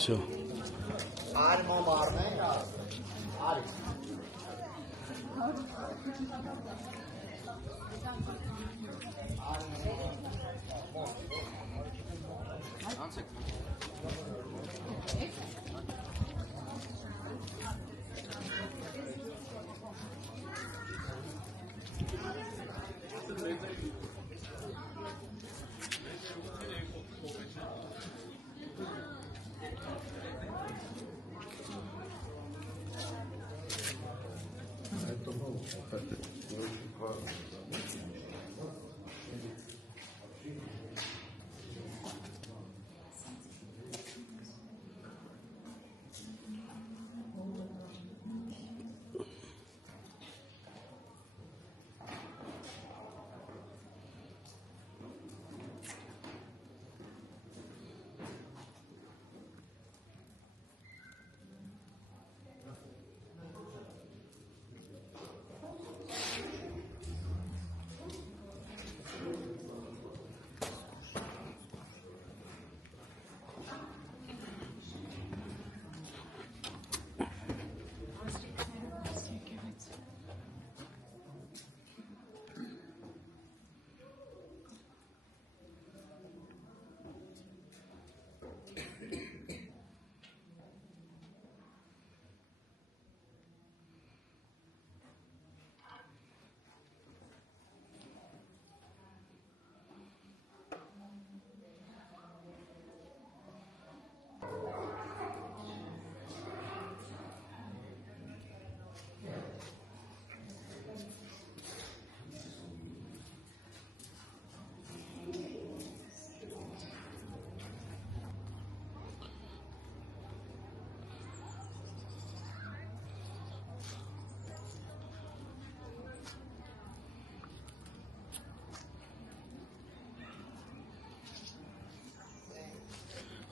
Всё.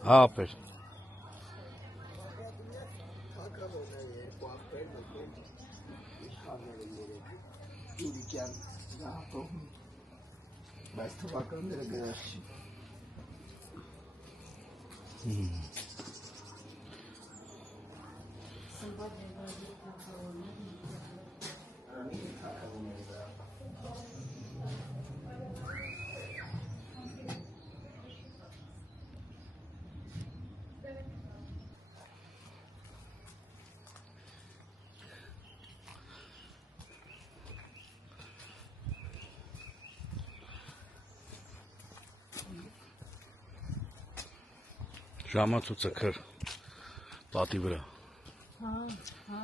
Ապեր։ Բայց թվականները գրած չի։ Ժամացույցը քր պատի վրա։ Հա։ Հա,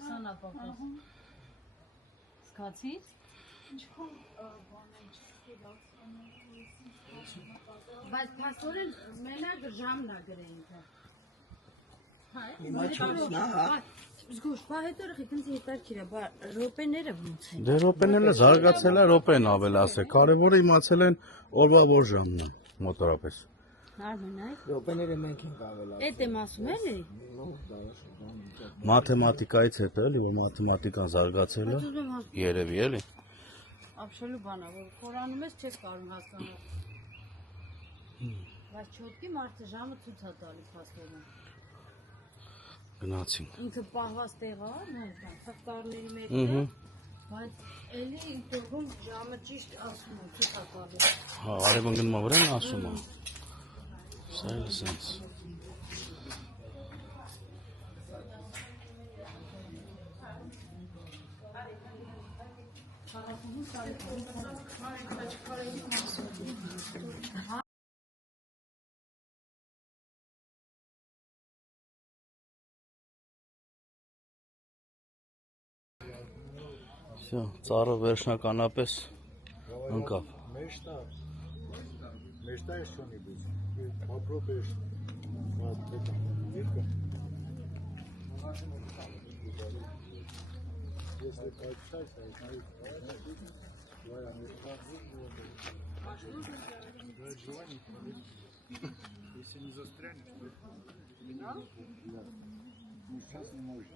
20 ապակոս։ Սկացի՞ց։ Բայց փաստորեն մենակ ժամն է գրեին թե։ Հիմա չորսն է, հա։ Զգուշ, բա հետո ըրխիքնց հետարքիր է, բա ռոպեները ոնց են։ Դե ռոպեներն զարգացել է, ռոպեն ավելացել։ Կարևորը իմացել են օրվա որ ժամն է մոտորապես։ Արմեն այ։ Ռոպեները մենք ենք ավելացել։ Էդ եմ ասում էլի։ Մաթեմատիկայից հետո էլի որ մաթեմատիկան զարգացել է։ Երևի էլի։ Ապշելու բան է, որ խորանում ես չես կարող հասկանալ։ Բայց չոտքի մարդը ժամը ցույց է տալիս փաստորեն։ Գնացինք։ Ինքը պահված տեղ է, թղթարների մեկը, բայց էլի ինքնուրույն ժամը ճիշտ ասում է, ցույց է տալիս։ Հա, արևանգնումա վրա են ասում է։ Սա էլ սենց։ Всё, ծառը վերջնականապես ընկավ։ Մեջտա է շոնի բուզ, попробуешь если пообщайся, твоя мечта дает желание, если не застрянешь, то сейчас не можешь.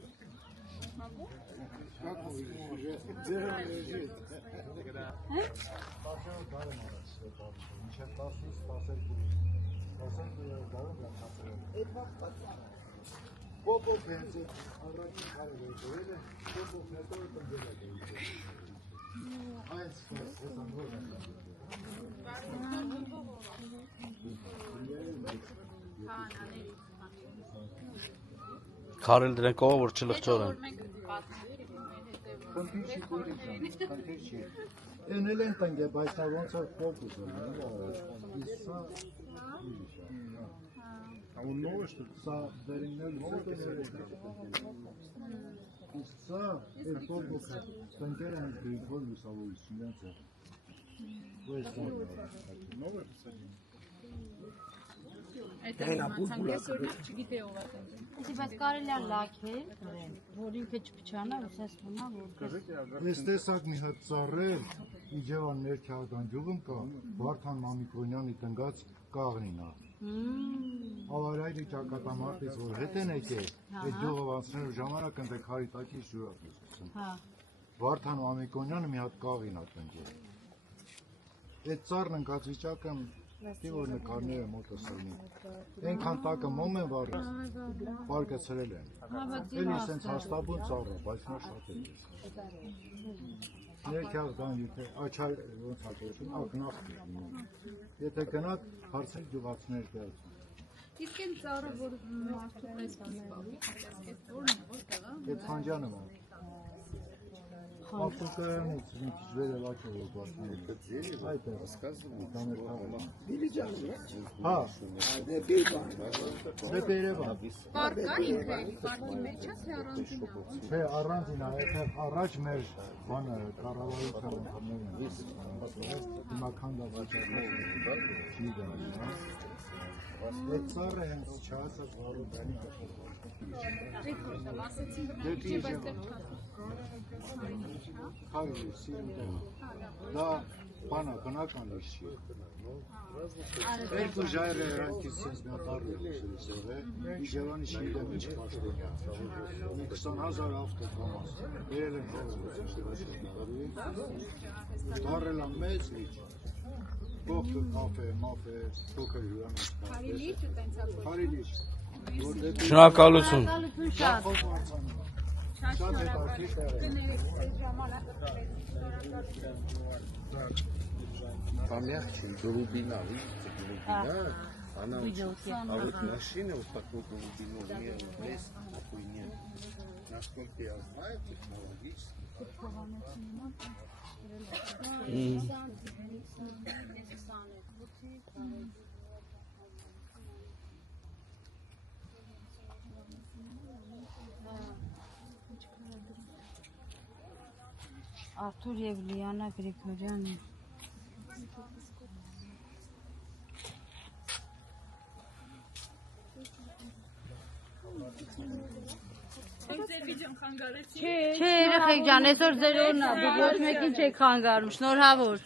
Քարել դրանք ով որ չլղճորեն։ Էնել են տնգե, բայց նա ոնց որ ֆոկուս է, սա վերիննել սա ֆոկուսը, տնգերը հենց դրիքոր լուսավորություն են ծեր։ Իսկ բայց կարելի է լաքել, որ ինքը չփչանա, ուսացնա, որպես Ես տեսակ մի հատ ծառեր, իջևան ներքյարդան գյուղում կա, Վարդան Մամիկոնյանի տնգած կաղնին է։ Ավարայրի ճակատամարտից, որ հետ են եկել, այդ գյուղով անցնելու ժամանակ ընդ քարի տակից ջուր է տեսնում։ Վարդան Մամիկոնյանը մի հատ կաղին է տնգել։ Այդ ծառն ընկած վիճակը Դի որ նկարները մոտս լինի։ Ենքան տակը մոմ են վառել, պարկը ծրել են։ Էլի սենց հաստաբուն ծառը, բայց նա շատ է։ Ներքյաղդան եթե աչար ոնց հատորություն, ակնախ է։ Եթե գնաք, հարցրի գյուղացներ դերացում։ Իսկ են ծառը, որ մարդու պես կսպալի, որն է, որտեղ է։ Այդ խանջանը մոտ։ Ավտոկայանից մի քիչ վերելաք է որ բացնել։ Այդ է, դաներ թաղել։ Հա, դեպի Երևան։ Պարկ կա ինքը, պարկի մեջ է, թե առանձին է։ Թե առանձին է, եթե առաջ մեր բանը կառավարության անդամներն են։ Հիմա քանդա վաճառել չի գնում, հա։ Այդ ծառը հենց չհասած վարորդանի Այդ խոսալ, ասեցին դեպի բնավ, բայց դեպ Քարի, սիրուտը։ Դա բանա բնական լույս չի։ Երկու ժայռը հրանքից սենց մի հատ առել ուսել է, Իջևանի շիլդեմ ինչ պաշտոն է։ 20,000 ավտոկամազ։ Բերել են առել են մեծ լիճ։ Կողքը կաֆե, մաֆե, փոքր հյուրանոց։ Քարի լիճ ու տենցած։ Քարի լիճ։ Շնորհակալություն։ շատ։ Շատ հետաքրքիր է։ Помягче, голубина, видите, голубина, она очень, а вот машина вот такой голубину вес такой нет. Насколько я знаю, технологически. Արթուր եւ Լիանա Գրիգորյանը Չէ, երեխեք ջան, այսօր ձերորն է, դուք ոչ մեկին չեք խանգարում, շնորհավոր։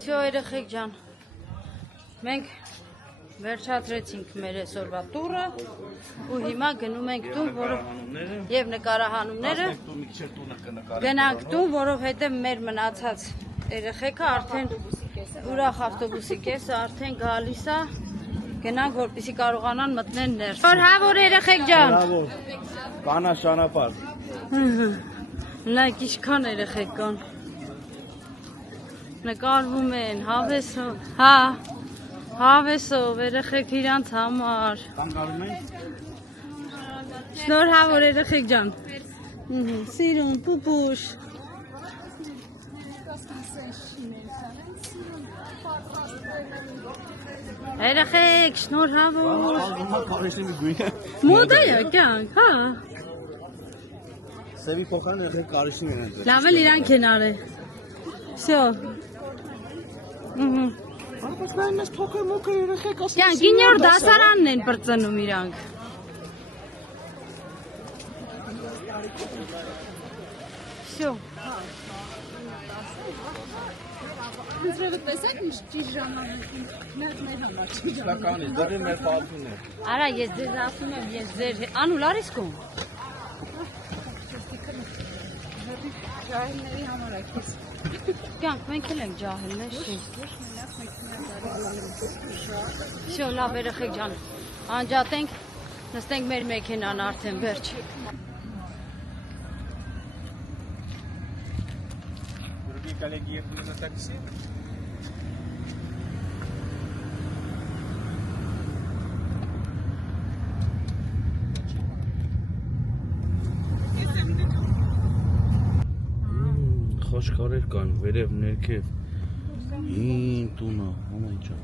Всё, երեխեք ջան, մենք վերջացրեցինք մեր այսօրվա տուրը ու հիմա գնում ենք տուն, եւ նկարահանումները գնանք տուն, որովհետեւ մեր մնացած երեխեքը արդեն ուրախ ավտոբուսի կեսը արդեն գալիս է, գնանք որպեսզի կարողանան մտնել ներս։ Որ երեխեք ջան։ Կանա շանապար։ Նայեք ինչքան երեխեք կան։ Նկարվում են հավեսով, հա, հավեսով, երեխեք իրանց համար։ Կանգարում ենք։ Շնորհավոր երեխեք ջան։ Սիրուն, պուպուշ։ Երեխեք, շնորհավոր։ Մոդայա կյանք, հա։ Սևի փոխան եղեք կարիշին են դեր։ Լավ էլ իրանք են արել։ Всё։ Բայց նայում ես փոքր մոքր երեխեք ասում։ Կյանք 9-րդ դասարանն են բրծնում իրանք։ Всё։ Ինձ տեսեք ինչ ճիշտ ժամանակին մեր համար չի ժամանակ։ Լականից, դեռ մեր պատմին է։ Արա ես ձեզ ասում եմ, ես ձեր անուլ արիս կոմ։ Ժահելների համար է քեզ։ Կյանք մենք էլ ենք ջահելներ, չի։ Всё, լավ երեխեք ջան։ Անջատենք, նստենք մեր մեքենան արդեն վերջ։ Другие коллеги ехали на такси. Խոշկարեր կան, վերև ներքև։ Հին տունը, համայնջա։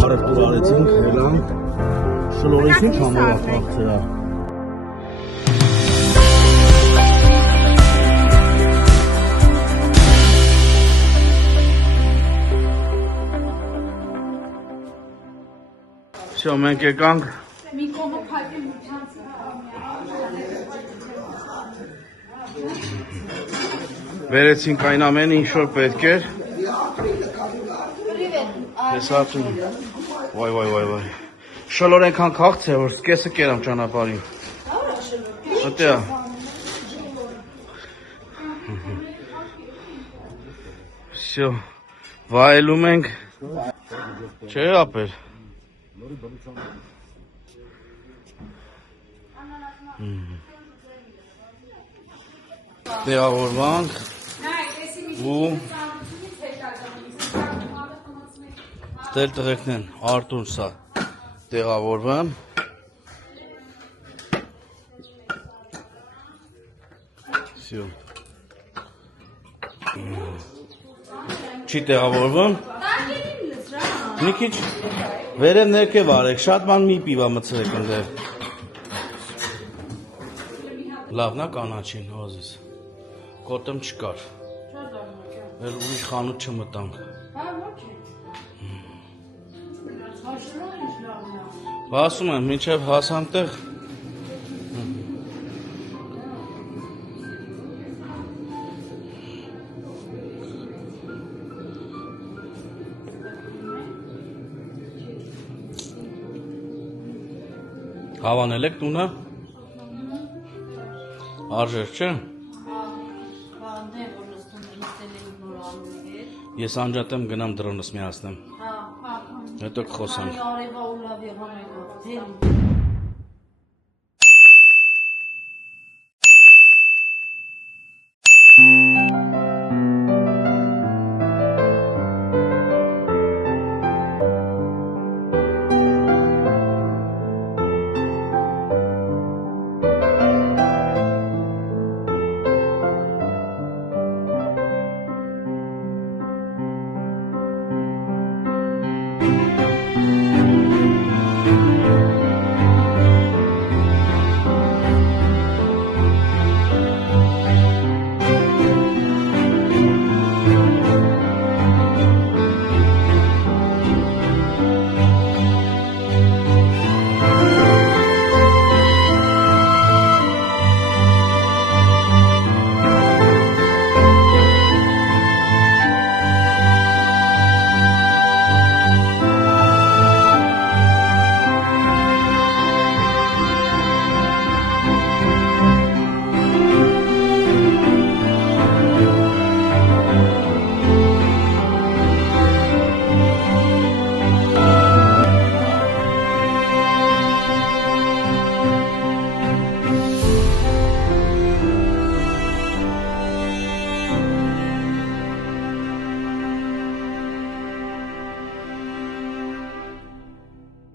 Բարև արեցինք, հելանք, շլորեցինք համովա խաղցերա։ Всё, մենք եկանք։ Վերեցինք այն ամեն ինչ որ պետք էր։ Տեսածում։ Վայ։ Շլոր ենքան քաղց է, որ սկեսը կերամ ճանապարհին։ Ատյա։ Всё, վայելում ենք։ Չէ ապեր։ Տեղավորվանք ու դել տղեկն են Արտուր սա տեղավորվեմ Всё Չի տեղավորվում Մի քիչ վերև ներքև արեք շատ ման մի պիվա մցրեք ընդեղ Լավն է կանաչին հոզիս Կոտեմ չկար Էլ ուրիշ խանութ չմտանք Ասում եմ, մինչև հասան տեղ Հավանել եք տունը? Արժեր չէ? Ես անջատեմ գնամ դրոնս միացնեմ Հետո կխոսանք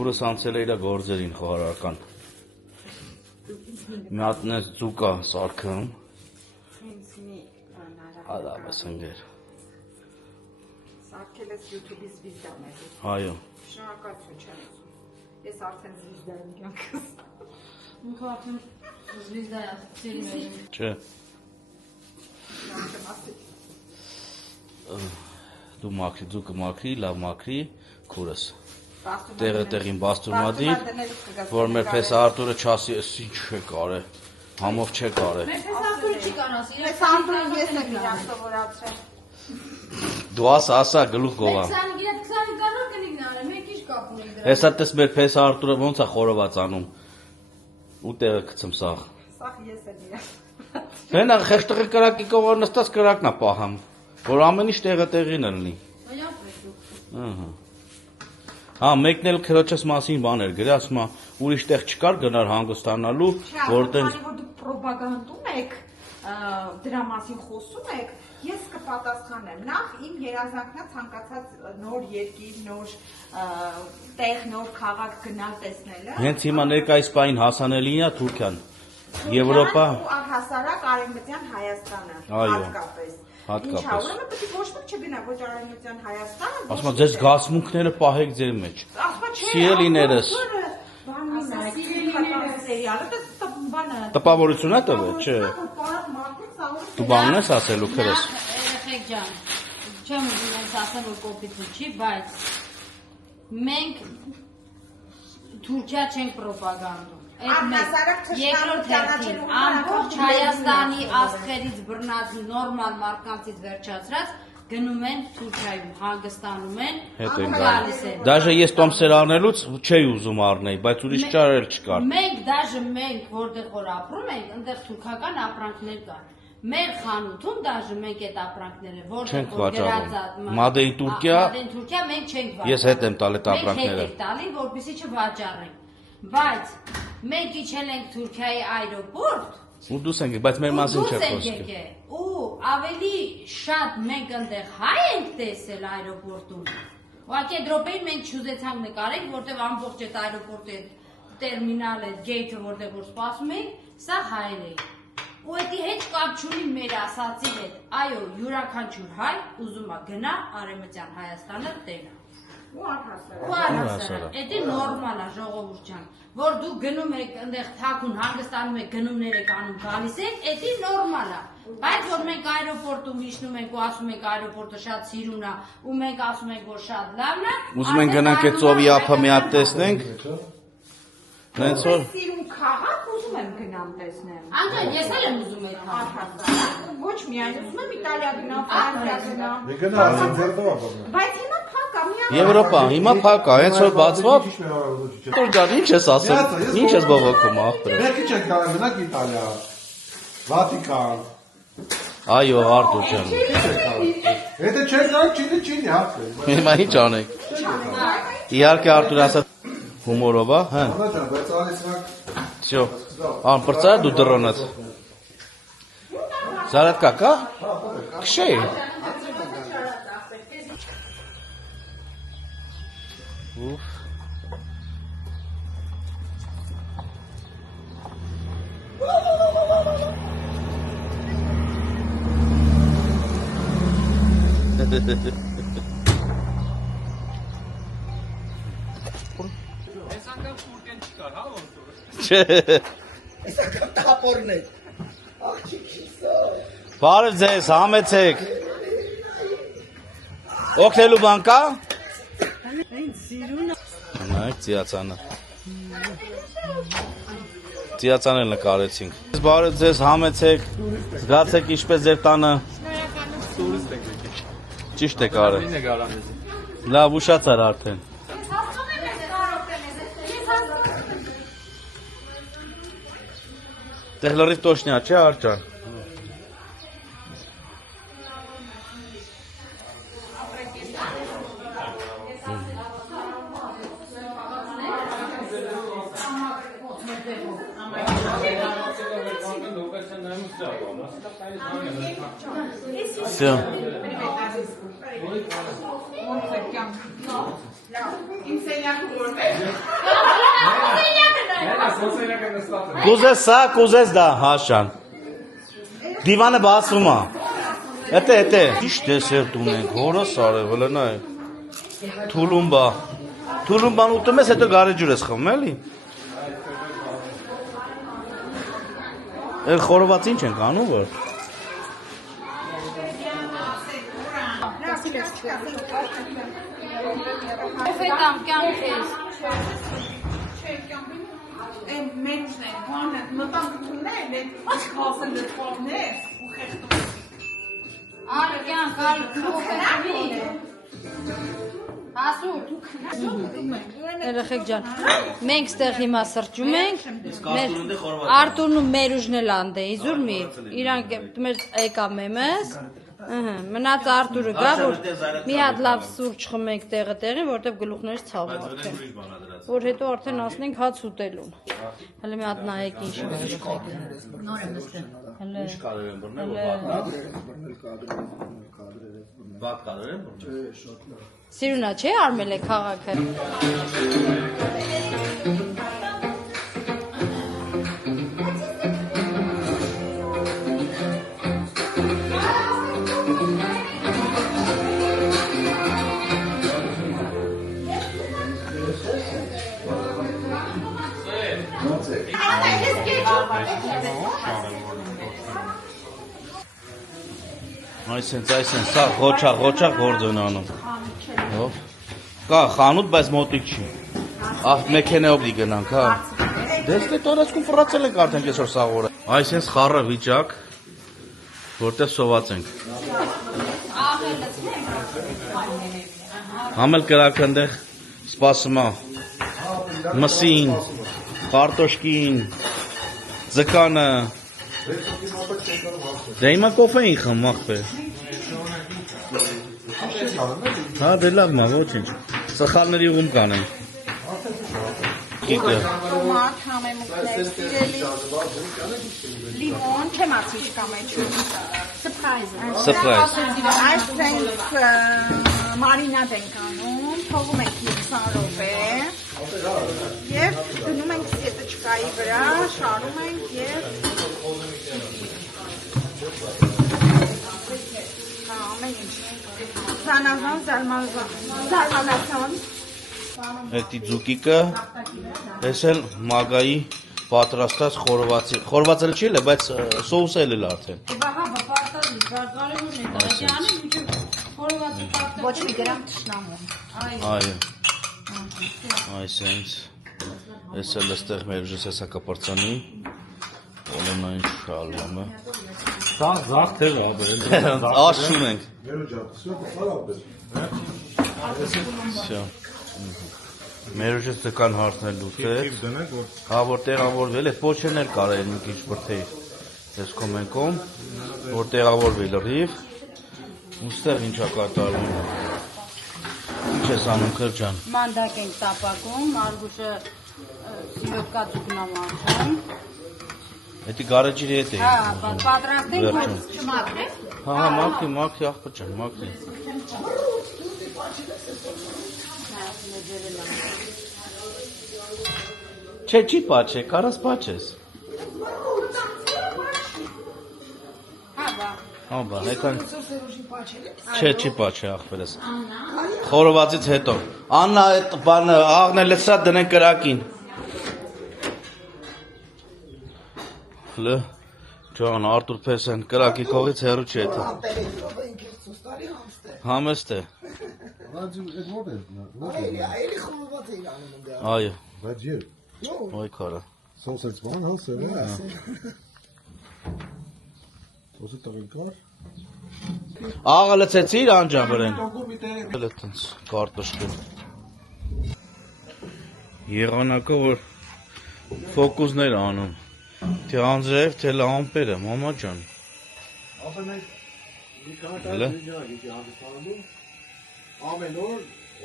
Ուրս անցել է իր գործերին խոհարարական Մի հատնես ձուկա սարքում Ադավես ընգեր Սարքել ես YouTube-ից վիզդամ ես Այո Շնորհակալություն չեմ ուզում Ես արդեն զվիզդա եմ կյանքս Ինքը արդեն զվիզդա է Չէ Դու մաքրի, ձուկը մաքրի, լավ մաքրի, քուրս Տեղը տեղին բաստուրմադիր, որ մեր պես Արտուրը չասի, ես ինչ չեք արել, համով չեք արել Մեր պես Արտուրը չի կանաս, Ես անդրում ես եմ իրան սովորացրել Դու ասա գլուխ գովա 25 կանոր կնիգն արել, մենք ինչ կապ ունենք դրա Հեսա տես մեր պես Արտուրը ոնց է խորոված անում ու տեղը կցում սաղ Սաղ ես եմ իրան Հենա խեղտղի կրակի կողոր նստած կրակն է պահամ, որ ամեն ինչ տեղը տեղին լինի Հա, մեկն էլ քրոջս մասին բան էր գրել, ասում է, ուրիշ տեղ չկար գնար հանգստանալու, որտեղ Քանի որ դուք պրոպագանդում եք, դրա մասին խոսում եք, ես կպատասխանեմ։ Նախ իմ երազանքն է ցանկացած նոր երկիր, նոր տեղ, նոր քաղաք գնալ տեսնելը։ Հենց հիմա ներկայիս պահին հասանելի է Թուրքիան, Եվրոպա, ու առհասարակ Արևմտյան Հայաստանը, հատկապես։ հատկապես։ Ուրեմն պետք է ոչ ոք չգնա ոչ Արևմտյան Հայաստանը, Ասում է, ձեզ գացմունքները պահեք ձեր մեջ։ Սիրելիներս։ Տպավորություն է տվել, չէ։ Դու բանն ես ասելու քրես։ Երեխեք ջան, չեմ ուզում ես ասեմ, որ կոպիտ չի, բայց մենք Թուրքիա չենք պրոպագանդում։ Երկրորդ հերթին, ամբողջ Հայաստանի աստղերից բռնած նորմալ մարդկանցից վերջացրած գնում են Թուրքիայում, հանգստանում են, գալիս են։ Դաժե ես տոմսեր առնելուց չէի ուզում առնել, բայց ուրիշ ճարել չկար։ Մենք դաժե մենք որտեղ որ ապրում ենք, այնտեղ թուրքական ապրանքներ կան։ Մեր խանութում դաժե մենք այդ ապրանքները որտեղ որ գրած է Մադեին Թուրքիա, մենք չենք վաճառում։ Ես հետ եմ տալ այդ ապրանքները։ Մենք հետ ենք տալի, որպեսզի չվաճառենք։ Բայց մենք իջել ենք Թուրքիայի այրոպորտ, ու դուս ենք, բայց մեր մասին չէ դուս ենք խոսքը։ եկել, ու ավելի շատ մենք այնտեղ հայ ենք տեսել այրոպորտում։ Ուղղակի այդ րոպեին մենք չուզեցանք նկարել, որտեղ ամբողջ այդ այրոպորտի տերմինալը, գեյթը, որտեղ որ սպասում ենք, սա հայեր են։ Ու դա հետ կապ չունի մեր ասացի հետ։ Այո, յուրաքանչյուր հայ ուզում է գնա Արևմտյան Հայաստանը տենա։ Ու առհասարակ, դա նորմալ է, ժողովուրդ ջան, որ դու գնում եք այնտեղ թաքուն հանգստանում եք, գնումներ եք անում, գալիս եք, դա նորմալ է։ Բայց որ մենք այրոպորտում իջնում ենք ու ասում ենք այրոպորտը շատ սիրուն է, ու մենք ասում ենք որ շատ լավն է։ Ուզում ենք գնանք այդ ծովի ափը մի հատ տեսնենք։ Նենց որ Սիրուն քաղաք ուզում եմ գնամ տեսնեմ։ Անկան ես էլ եմ ուզում այդ Առհասարակ ոչ միայն ուզում եմ Իտալիա գնամ, Ֆրանսիա գնամ։ Գնա Ալեքսանդրովա։ Բայց հիմա փակ է, մի Եվրոպա, հիմա փակ է, հենց որ բացվա։ Դուր ջան, ինչ ես ասել։ Ինչ ես բողոքում ախպեր։ Մենք ինչ ենք կարող գնանք Իտալիա, Վատիկան։ Այո, Արտուր ջան։ Եթե չենք գալ, չինի հացը։ Հիմա ինչ անենք։ Իհարկե Արտուր ասած հումորով է, հա։ Անա ջան, բայց ալիսնակ Всё. Անպրծա դու դրոնած։ Զարատկա կա։ Քշե։ Ուֆ։ Չէ։ Բարև ձեզ, համեցեք։ Օգնելու բան կա։ Նայեք ծիածանը։ Ծիածան էլ նկարեցինք։ Բարև ձեզ, համեցեք։ Զգացեք ինչպես ձեր տանը։ Ճիշտ եք արել։ Լավ ուշացար արդեն։ Տեղ լրիվ տոշնյա չէ արջան։ Всё. Կուզես սա, կուզես դա, հաշան։ Դիվանը բացվում է։ Էտե։ Ինչ դեսերտ ունենք, հորս արևը լնայ։ Թուլումբա։ Թուլումբան ուտում ես, հետո գարեջուր ես խմում, էլի։ Էլ խորոված ինչ ենք անում, որ։ Ֆետամ կյանքես։ Այն մենջներ, բանը, մտանգություններ, այդ ասխասը լտվողներ ու խեղտում։ Արի կյանք, արի քրոքրամի։ Հասուր։ Երեխեք ջան, մենք ստեղ հիմա սրճում ենք, Արտուրն ու Մերուժն էլ անդե, իզուր մի, իրանք մեր եկա մեմես, մնաց Արտուրը գա, որ մի հատ լավ սուրճ խմենք տեղը տեղին, որտև գլուխներից ցավ արդեն, որ հետո արդեն ասնենք հաց ուտելուն, հələ մի հատ նայեք ինչ երեխեք, Սիրունա չէ արմել է քաղաքը։ Այսենց, սա ղոչաղ գործ են անում։ Կա խանութ, բայց մոտիկ չի։ Մեքենայով դի գնանք, հա։ Դες դե տարածքում ֆրացել ենք արդեն այսօր սաղորը։ Այսենց խառը վիճակ, որտեղ սոված ենք։ Համել կրակը այնտեղ սպասում է մսին, կարտոշկին, ձկանը։ Դե հիմա կոֆե էի խմում ախպեր։ Հա, դե լավ մա, ոչինչ։ Սխալների ուղում կանենք։ Ձուկիկը։ Տոմատ, համեմունքներ, սիրելի, լիմոն, չեմ ասի չկա մեջում։ Surprise։ Այսպես մարինադ ենք անում, թողում ենք 20 րոպե և դնում ենք սետոչկայի վրա, շարում ենք և ամեն ինչ զանազան, զարմանացան Էդի ձուկիկը, ես էլ մագայի պատրաստած խորվածի, խորվածել չի էլ է, բայց սոուս էլ էլ արդեն։ ոչ մի գրամ թշնամում։ Այո, այսենց, ես էլ էստեղ մեր ուժես կապարծանի, օլեմնային շալամը։ Սա զաղ թեր է, Աշում ենք։ Մեր ուժես դկան հարթնել լուծեց, հա որ տեղավորվել է, պոչեն էլ կարել մի քիչ բրթեի, ես կոմենքում, որ տեղավորվել լրիվ, ուստեղ ինչա կատարվում, ինչ ես անում կրջան։ Մանդակ ենք տապակում, Մարգուշը սիրոտկա ձուկնամարդում։ Էդի գարեջիրի հետ է։ Հա, պատրաստենք, որ չմաքրեք։ Հա, մաքրի, աղբը ջան, մաքրի։ Չէ, չի պաչե, կարաս պաչես։ Հա, բա, եկան։ Չէ, չի պաչե, աղբերս։ Խորովածից հետո։ Աննա, այդ բանը, աղն է լծրատ դնեն կրակին։ Լը, ջան, Արտուր Փեսեն, կրակի կողից հեռու չի հետը։ Համեստ է։ Այո, Բայց երբ, ոյ քարը։ սոսեց բան, հա, սեր է։ Սոսը տղեն կար։ Աղը լծեցիր անջան վրեն։ Էլ է տենց կարտոշկել։ Եղանակը, որ ֆոկուսներ անում։ Թե անձրև, թե լամպերը, մամա ջան։ Հələ։ Ամեն օր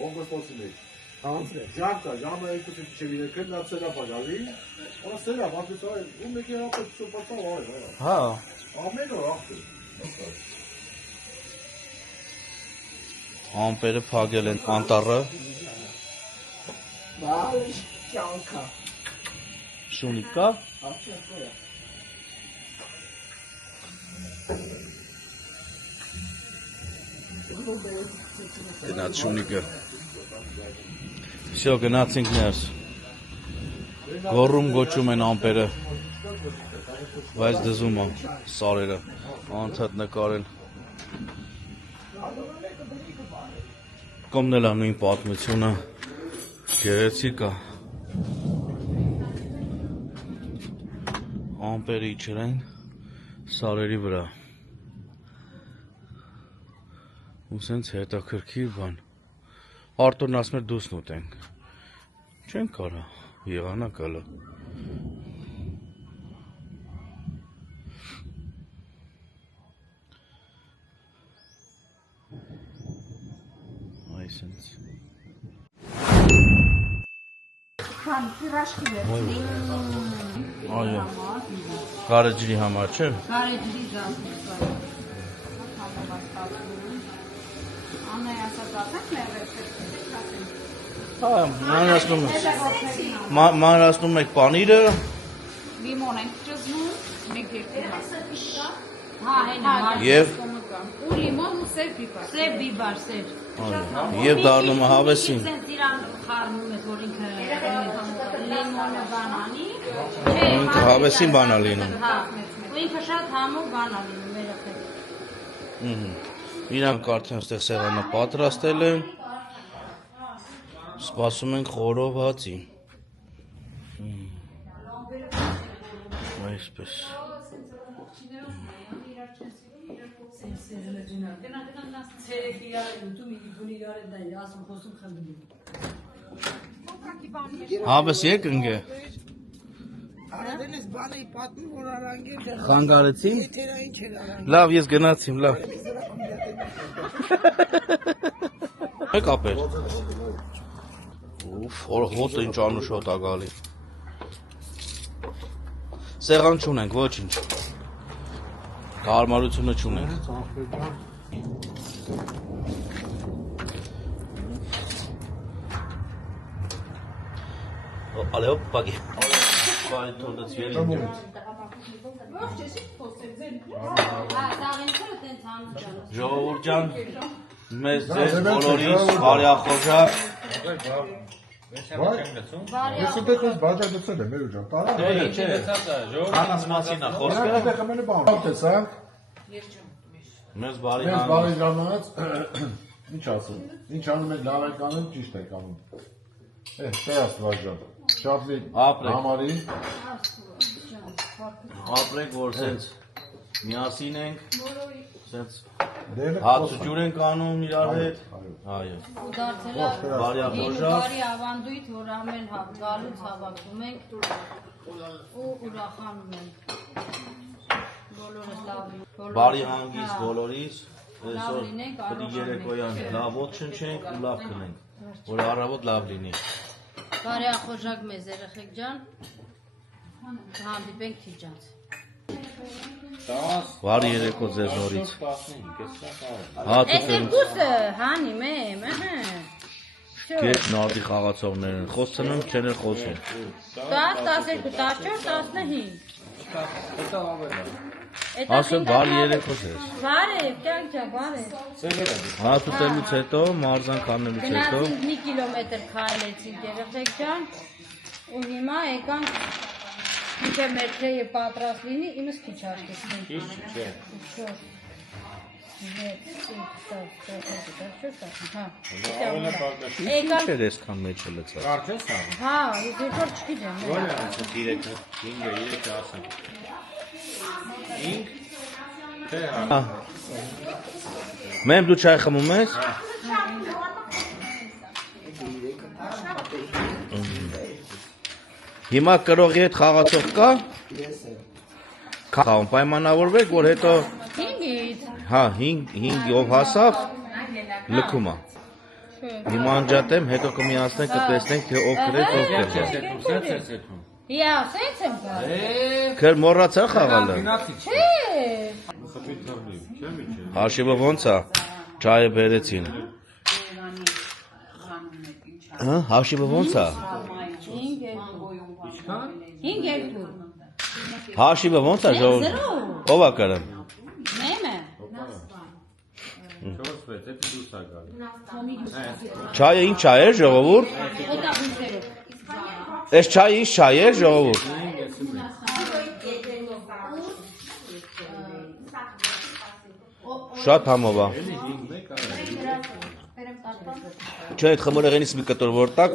օգոստոսի մեջ։ Ժամ կա, ժամը 2-ից մինչև 3-ը նա սելավ ալի։ Ո՞ր սելավ, ապա ու մեկ երապը սուպացա այ։ Հա։ Ամեն օր ախտը։ Ամպերը փակել են անտառը։ Բալիշ ճանքա։ Շունի կա։ Գնաց շունիկը։ Всё, գնացինք ներս։ Գոռում գոչում են ամպերը։ Բայց դզում է սարերը, անդադ նկարել։ Կոմնել է նույն պատմությունը, գեղեցիկ է։ Ամպերը իջել են սարերի վրա։ Ու սենց հետաքրքիր բան։ Արտուրն ասում էր դուսն ուտենք։ Չեն կարա, եղանակ ալը։ Այսենց։ Հան, պիրաշկի վերցնի։ Այո։ Գարեջրի համար չէ։ Գարեջրի զասնիկը։ Աննա ասած ասենք մեր ռեցեպտը։ Հա, մանրացնում եք պանիրը։ Լիմոն ենք ճզնում, մեկ երկու մաս։ Հա, հենա։ Եվ Ու լիմոն ու սև բիբար։ Սև բիբար, սև։ Եվ դառնում է հավեսին։ Սենց իրան խառնում ես, որ ինքը լիմոնը բանանի։ Ինքը հավեսին բան է լինում։ Հա, ու ինքը շատ համով բան է լինում, երեխեք։ Իրանք արդեն այստեղ սեղանը պատրաստել են։ Սպասում ենք խորով հացի։ Այսպես։ Հավես եկ ընգե։ Արադեն ես բանի պատմում, որ արանգել դեղ Խանգարեցի։ եթերային չեր արանգել։ Լավ, ես գնացիմ, լավ։ Մեկ ապեր։ Ուֆ, հոտը ինչ անուշոտ ա գալի։ Սեղան չունենք, ոչինչ։ Կարմարությունը չունենք։ Ալեո, պագի։ Բայ թոնդից վելի։ Ժողովուրդ ջան, մեզ ձեզ բոլորիս բարի ախորժակ։ Ես դեռ բաժանեցել եմ մեր ուժան։ Տարա։ Անաս մասին է խոսքը։ Դեռ խմել բան։ Բաղտես, հա։ Մեզ բարի Մեզ բարի ժամանած ինչ ասում։ Ինչ անում եք լավ եք անում, ճիշտ եք անում։ Տե Աստված ջան։ Շաբլի համարի։ Ապրենք, որ սենց միասին ենք, սենց հաց ու ջուր ենք անում իրար հետ, այո, բարի ախորժակ, բարի ավանդույթ, որ ամեն գալուց հավաքվում ենք ու ուրախանում ենք, բոլորս լավ լինենք, բարի հանգիստ բոլորիս, այսօր պտի երեկոյան լավ ոտ շնչենք ու լավ կնենք, որ առավոտ լավ լինի։ Բարի ախորժակ մեզ երեխեք ջան, հանդիպենք քիչ անց։ Բարի երեկո ձեզ նորից։ Այս երկուսը հանի մեմ, Գետ նարդի խաղացողներ են, խոսցնում չեն են խոսում։ 10, 12, 14, 15։ Ասում բարի երեկո ձեզ։ Բարև, կյանք ջան, բարև։ Հաց ուտելուց հետո, մարզանք անելուց հետո։ Գնացինք մի կիլոմետր քայլեցինք երեխեք ջան, ու հիմա եկանք մինչև մեր թեյը պատրաստ լինի, իմս քիչ աշկեցինք։ Քիչ չէ։ Ինչ էր այսքան մեջ լեցած։ Կարճես ա։ Հա, երկրոր չգիտեմ։ Ո՞ր է ասա 3-ը, 5-ը, 3-ը ասա։ 5 Թե հա։ Մեմ դու չայ խմում ես։ Հիմա կրողի հետ խաղացող կա։ Խաղում պայմանավորվեք, որ հետո 5-ից։ հա 5-ով հասավ լքում է։ Հիմա անջատեմ, հետո կմիացնենք, կտեսնենք, թե ով կրեց, ով կրեց։ Իա, սենց եմ գա։ Քեր մոռացա խաղալը։ Չէ։ Հաշիվը ոնց է։ Չայը բերեցին։ Հա, հաշիվը ոնց է։ 5-2։ Հաշիվը ոնց է ժողովուրդ։ Ով է կրում։ Մեմը։ Չայը ինչ չայ է ժողովուրդ։ Օտակունցերով։ Այս չայը ինչ չայ է ժողովուրդ։ Շատ համով է։ Չէ, այդ խմորեղենից մի կտոր որ տակ։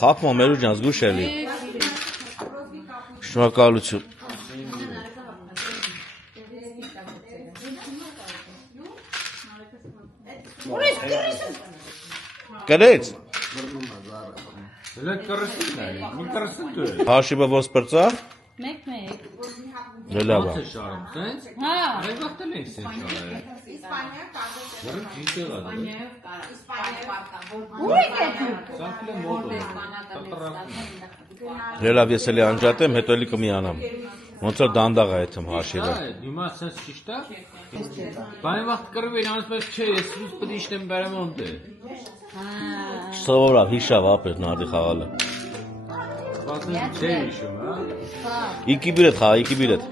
Խափմա մերու ջան, զգուշ էլի։ Շնորհակալություն։ Կրեց։ Հաշիվը ոնց պրծա։ 1-1։ Լավ է։ Հա։ Ուր եք Լավ ես էլի անջատեմ, հետո էլի կմիանամ։ Ոնց որ դանդաղ է այդմ հաշիվը։ Հիմա ասես ճիշտ է։ Բանի վաղտ կրվին անսպես չէ, ես ուս պետք է իշտեմ բերեմոնտե։ Սովորավ հիշավ ապեր նարդի խաղալը։ Բացեն չէ իշում, հա։ Իքի բիրետ խաղա, իքի բիրետ։